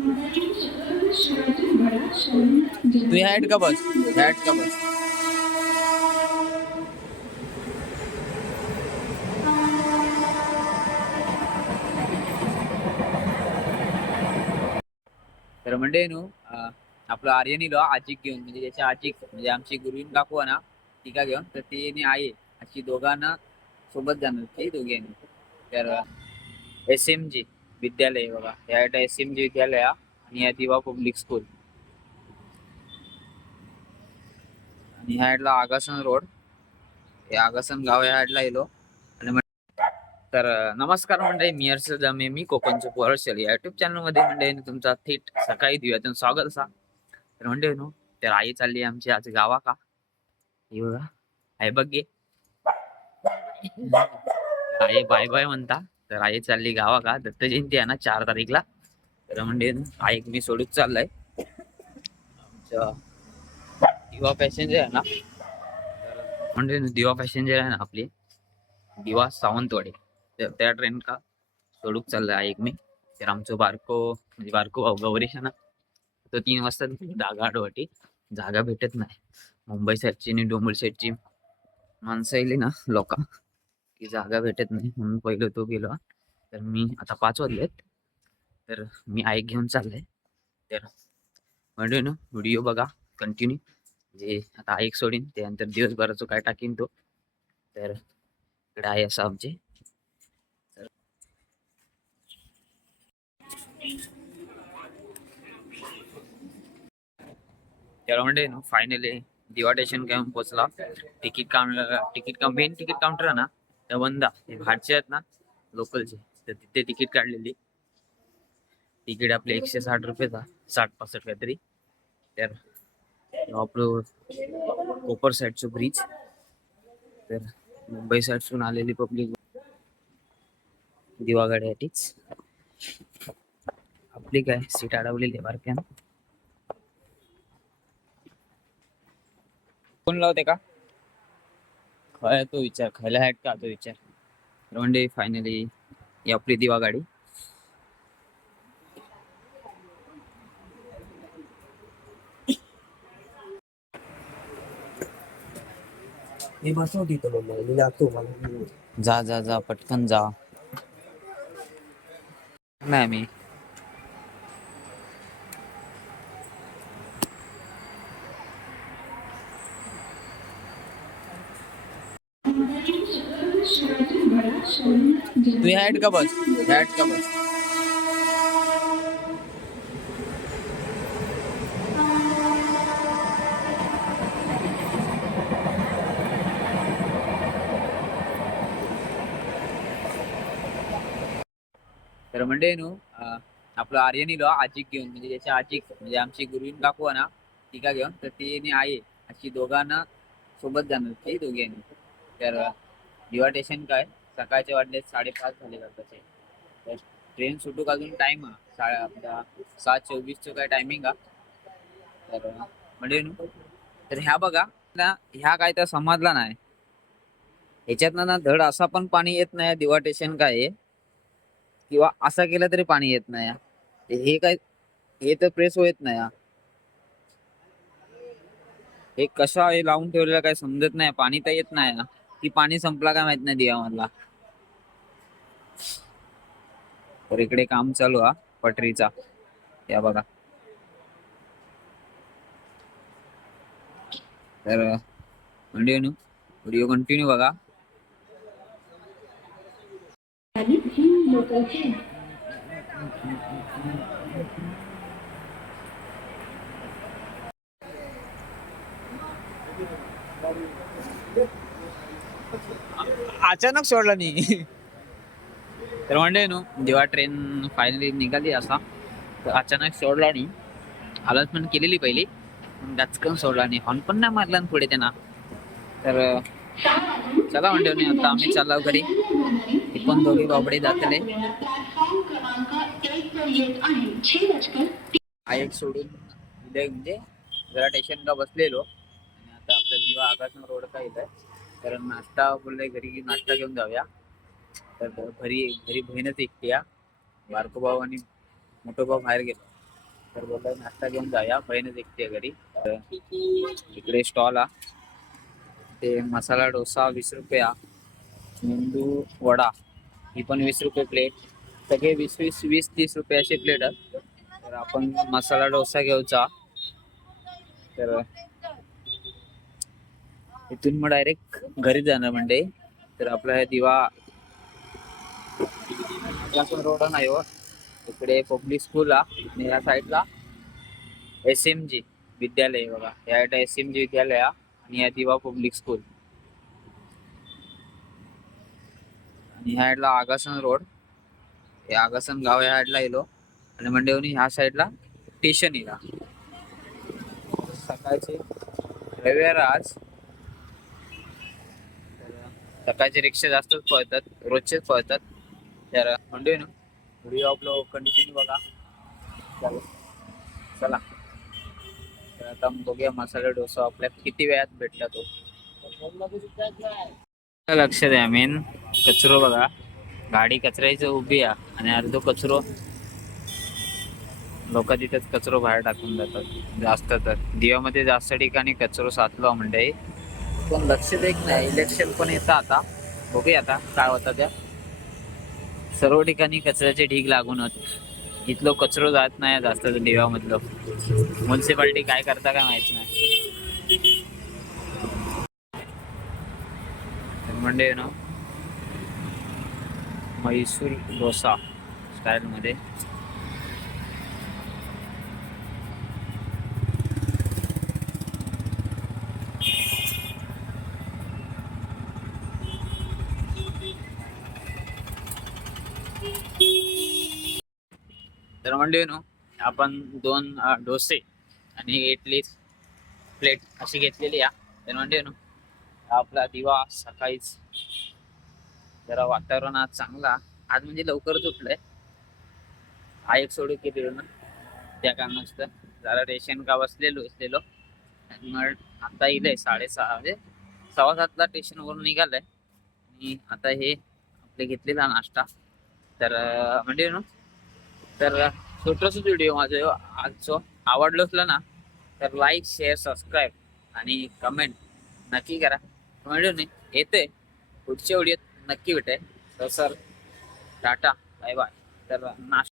तू ह्याट का बस, ह्याट का बस. तर म्हणजे आपलं आर्यन इलो आजीक घेऊन, म्हणजे त्याच्या आजीक म्हणजे आमची गुरुवीन काकू आहे ना तिका घेऊन, तर ती आई अशी दोघांना सोबत जाणार ती दोघांनी. तर SMG विद्यालय बघा, ह्या SMG विद्यालय आणि या दिवा पब्लिक स्कूल आणि ह्या ॲडला आगासन रोड, हे आगासन गाव या ॲडला येलो. आणि तर नमस्कार म्हणजे मी हर्षल जामे, मी कोकणचं पोरशल या युट्यूब चॅनल मध्ये म्हणजे तुमचा थेट सकाळी दिव्यातून स्वागत असा. तर म्हणजे तर आई चालली आमची आज गावा का, हे बघा आई बघे आई बाय बाय म्हणता. तर आई चालली गावा का, दत्त जयंती आहे ना 4 तारीखला. तर म्हणजे आई मी सोडून चाललाय आमच्या दिवा पॅसेंजर आहे ना. तर म्हणजे दिवा पॅसेंजर आहे ना आपली दिवा सावंतवाडी, तर त्या ट्रेन का सोडूक चाललाय आई मी. तर आमचं बारको म्हणजे बारको भाऊ गौरीश आहे ना, तो 3 वाजता जागा आडवाटी जागा भेटत नाही. मुंबई साईडची आणि डोंबल साईडची माणसं येईल ना लोक की जागा भेटत नाही, म्हणून पहिलं तो गेलो. तर मी आता 5 वाजलेत, तर मी आईक घेऊन चाललंय. तर म्हणजे व्हिडिओ बघा कंटिन्यू, जे आता आईक सोडीन त्यानंतर दिवसभराचं काय टाकीन तो. तर इकडे आहे असं आमचे. त्याला म्हणजे फायनली दिवा स्टेशन घेऊन पोहोचला. मेन तिकीट काउंटर आहे ना त्या बंद आहे. भाडचे आहेत ना लोकलचे, तर तिथे तिकीट काढलेली. तिकीट आपले 160 रुपये 60-65 काहीतरी. तर आपलं कोपर साईडचं ब्रिज, तर मुंबई साईडसून आलेली पब्लिक दिवागाड्यासाठीच. आपली काय सीट अडवलेली आहे बारक्यान. कोण लावते का खाय तो विचार, खायला हॅट का तो विचार. म्हणजे फायनली ही आपली दिवा गाडी. मी बसवत इथं मग मी जातो मला. जा जा जा पटकन जा. नाही मी तू ह्याट का बस, ह्याट का बस. तर म्हणजे आपलं आर्यन इलो आजीक घेऊन, म्हणजे त्याच्या आजीक म्हणजे आमची गुरुवीन काकू आहे ना तिका घेऊन, तर ती आई अशी दोघांना सोबत जाणार ती दोघांनी. तर दिवा स्टेशन काय सकाळचे वाटले 5:30 झाले जाताचे. तर ट्रेन सुटूक अजून टाइम हा आपला 7:24 काय टायमिंग हा. तर म्हणजे तर ह्या बघा ना, ह्या काय तर समजला नाही ह्याच्यातनं ना धड असा पण पाणी येत नाही दिवा स्टेशन काय आहे, किंवा असं केलं तरी पाणी येत नाही. हे काय हे तर प्रेस होत नाही. हे कशा हे लावून ठेवलेलं काय समजत नाही. पाणी तर येत नाही की पाणी संपला काय माहित नाही दिव्यामधला. तर इकडे काम चालू हा पटरीचा, या बघा. तर व्हिडिओ कंटिन्यू बघा. अचानक सोडला नाही. तर म्हणजे जेव्हा ट्रेन फायनली निघाली असा, तर अचानक सोडला नाही. अनाउन्समेंट केलेली पहिली, गचकन सोडला नाही. हॉर्न पण नाही मारला पुढे त्यांना. तर चला म्हणजे आता आम्ही चाललो घरी. ती पण दोघे बाबडे जातले एक सोडून म्हणजे जरा स्टेशन का बसलेलो. आणि आता आपला दिवा आकाश रोड का येत आहे. तर नाश्ता बोलले घरी नाश्ता घेऊन जाऊया. तर घरी घरी बहीणच एकटी या, बारको भाऊ आणि मोठो भाऊ बाहेर गेलो. तर बोललो नाश्ता घेऊन जाऊया, बहीणच एकटी आहे घरी. तर इकडे स्टॉल हा, ते मसाला डोसा 20 रुपया, मेंदू वडा ही पण 20 रुपये प्लेट. सगळे 20-20, 20-30 रुपये असे प्लेट आहेत. तर आपण मसाला डोसा घेऊचा. तर इथून मग डायरेक्ट घरी जाणार म्हणजे. तर आपला हे दिवा रोड नाही हो, इकडे पब्लिक स्कूल आहे आणि या साईडला SMG विद्यालय आहे बघा. या SMG विद्यालय आहे आणि या दिवा पब्लिक स्कूल. आणि ह्या साईडला आगासन रोड, हे आगासन गाव या साईडला येलो आणि म्हणजे ह्या साईडला स्टेशन येईल. सकाळचे रविवार आज, तर सकाळचे रिक्षा जास्तच पळतात, रोजचेच पळतात. तर म्हणजे ना व्हिडिओ आपलं कंटिन्यू बघा. चला तर आता बघूया मसाला डोसा आपल्या किती वेळात भेटला तो. लक्ष द्या, मेन कचरो बघा, गाडी कचऱ्याची उभी आहे आणि अर्धो कचरो लोक तिथेच कचरो बाहेर टाकून जातात. जास्त तर दिव्यामध्ये जास्त ठिकाणी कचरो साचलो म्हणजे, पण लक्ष देत नाही. इलेक्शन पण येतं आता, बघूया आता काय होतं. त्या सर्व ठिकाणी कचऱ्याचे ढीग लागूनच इथलं कचरो जात नाही जास्त दिव्यामधलं. म्युन्सिपाल्टी काय करता काय माहित नाही. म्हणजे ना म्हैसूर डोसा स्टाईल मध्ये. तर म्हणजे ना आपण 2 डोसे आणि इडली प्लेट अशी घेतलेली आहे. तर म्हणजे ना आपला दिवा सकाळीच जरा वातावरण आज चांगला, आज म्हणजे लवकरच उठलंय. हा एक सोडू केली ना त्या कारणास्तव जरा रेशन का बसलेलो आणि मग आता इलंय 6:30 म्हणजे 6:15ला स्टेशन वरून निघालंय. आणि आता हे आपले घेतलेला नाश्ता. तर म्हणजे ना तर छोटाच व्हिडिओ माझं आजचं आवडलं असलं ना तर लाईक शेअर सबस्क्राईब आणि कमेंट नक्की करा. म्हणजे नाही येते पुढच्या व्हिडिओत नक्की भेटेल. तर सर टाटा बाय बाय. तर नाश्ता